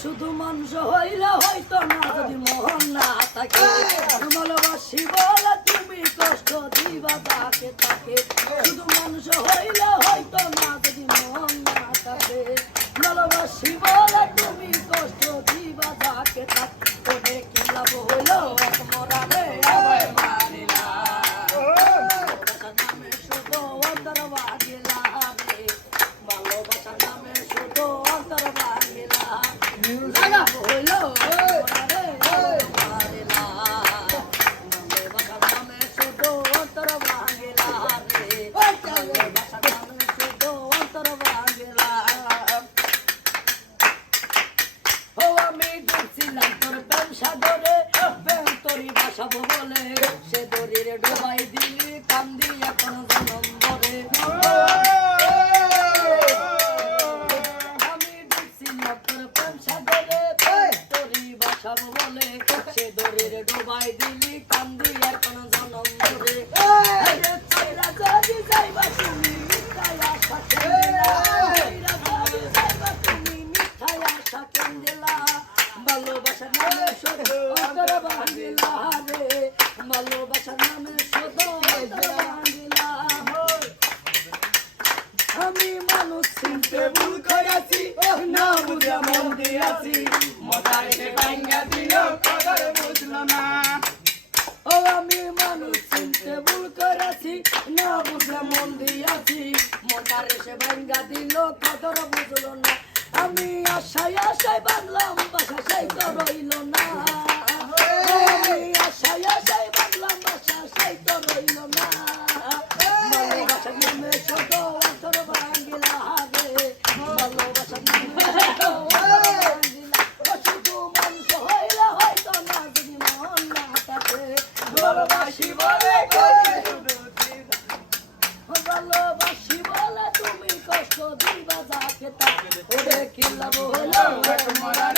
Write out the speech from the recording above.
শুধু মানুষ হইলে হয়তো না যদি মন না থাকে ভালোবাসি বলে তুমি কষ্ট দিবা তাকে তাকে শুধু মানুষ হইলে হয়তো না যদি মন না থাকে ভালোবাসি বলে তুমি কষ্ট দিবা তাকে তাকে তোরে কি লাভ হইলো মরারে আবার মারিলা নামে শুধু অন্তর বাগিলা রে ভালোবাসার নামে শুধু অন্তর বাগিলা হইলো মরারে মারিলা ভালোবাসার নামে শুধু অন্তর বাগিলা রে ভালোবাসার নামে শুধু অন্তর বাগিলা ও আমি দেখছিলাম তোর প্রেম সাগরে প্রেম তোরই ভাসাবো বলে সে দড়িরে ডোবাই দিলি কান্দি এখন জনম ভরে আমি দেখছিলাম তোর প্রেম সাগরে তোরই ভাসাবো বলে সে দড়িরে ডোবাই দিলি কান্দি এখন জনম ভরে চাইরা যদি যাইবা তুমি মিথ্যায় আশা কেন্দিলা যদি যাইবা তুমি মিথ্যায় আশা কেন্দিলা ভালোবাসার নামে শুধু অন্তর ভাঙিলা রে ভালোবাসার নামে শুধু অন্তর ভাঙিলা আমি মানুষ চিনতে ভুল করেছি না বুঝে মন দিয়েছি মজার সে ভাঙ্গা দিল কদর বুঝলো না ও আমি মানুষ চিনতে ভুল করেছি না বুঝে মন দিয়েছি মজার সে ভাঙ্গা দিল কদর বুঝলো না আমি আশায় আশায় বাঁধলাম বাসা সেই তো রইল না আমি আশায় আশায় বাঁধলাম বাসা সেই তো রইল না ভালোবাসার নামে ছোট অন্তর ভাঙ্গিলা রে ভালোবাসার নামে ছোট শুধু মানুষ হইলে হয়তো না যদি মন না থাকে ভালোবাসি বলে ভালোবাসি বলে তুমি কষ্ট দিবা যাকে তাকে ওরে কি লাভ হলো